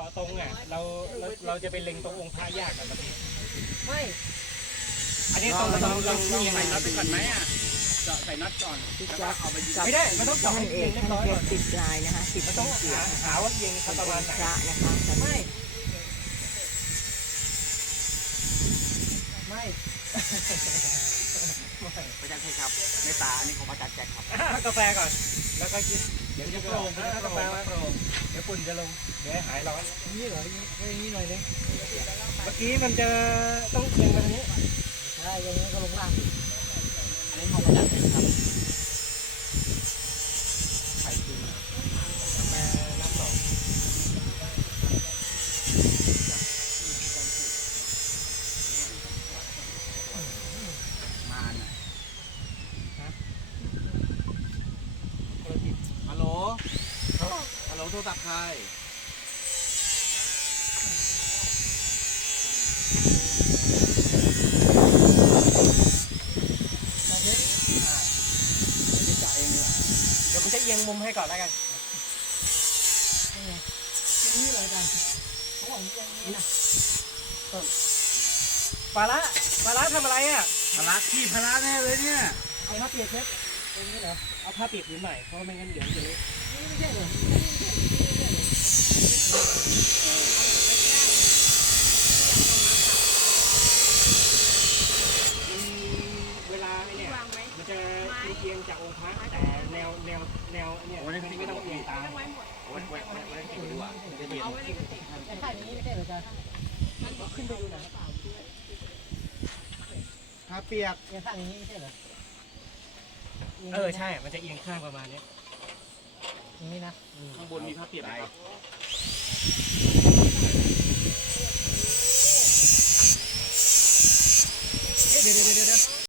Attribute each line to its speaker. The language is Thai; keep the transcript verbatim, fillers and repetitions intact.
Speaker 1: าะตรงอ่ะเราเราเราจะไปเล็งตรงองค์พระยากกันแบบนี้ไม่อันนี้ต้องต้องต้องใส่น็อตไปก่อนไหมอ่ะเจาะใส่น็อตก่อนแล้วก็เอาไปยิงไม่ได้มันต้องเจาะให้เอียงเรียบร้อยก่อน
Speaker 2: ติดลายนะคะติด
Speaker 1: มันต้องหาหาว่าเอียงประมาณไหน
Speaker 2: พระนะคะไม่ไม่
Speaker 3: พระอาจารย์ใช่ครับในตาอันนี้ของพระอาจารย์แจ็คครับ
Speaker 1: กาแฟก่อนแล้วก็คิดเดี๋ยวจะโปร่งกาแฟมาโปร่งเดี๋ยวฝุ่นจะลงเดี๋ยวหายร้อนนี่เหรออย่างนี้หน่อยนึงเมื่อกี้มันจะต้องเอียงมาทางนี้ใช่อย่างนี้ก็ลงล่างอันนี้ของพระอาจารย์แจ็คครับไข่ตุ้มกาแฟน้ำสอง
Speaker 3: ฮัลโหลฮัลโหลโทรศัพท์ใคร
Speaker 1: เดี๋ยวผมจะเอียงมุมให้ก่อนแล้วกันนี่เลยกันเขาบอกเอียงนี้นะปลาละปลาละทำอะไรอ่ะ
Speaker 3: พละขี้พละแน่เลยเนี่ย
Speaker 1: เอาผ้าเปียกเช็ดตรงนี้เหรอเอาผ้าเปียกผืนใหม่เพราะไม่งั้นเดี๋ยวจะเละไม่ใช่เหรอเวลาไอ้เนี่ยมันจะเอียงจากองค์พระแต่แนวแนวแนวเนี่ยไม่ต้องเอียงตาม
Speaker 3: วันวันวันวันที่ดูอ่ะจะเย็น
Speaker 1: ไอ้ท่านี้ไม่ใช่เหรอจ๊ะขึ้นไปดูหน่อย
Speaker 3: พาเปียก
Speaker 1: เอียงข้างนี้ไม่ใช่เหรอเออใช่มันจะเอียงข้างประมาณนี้อย่างนี้นะ
Speaker 3: ข้างบนมีพาเปียกไหมครับ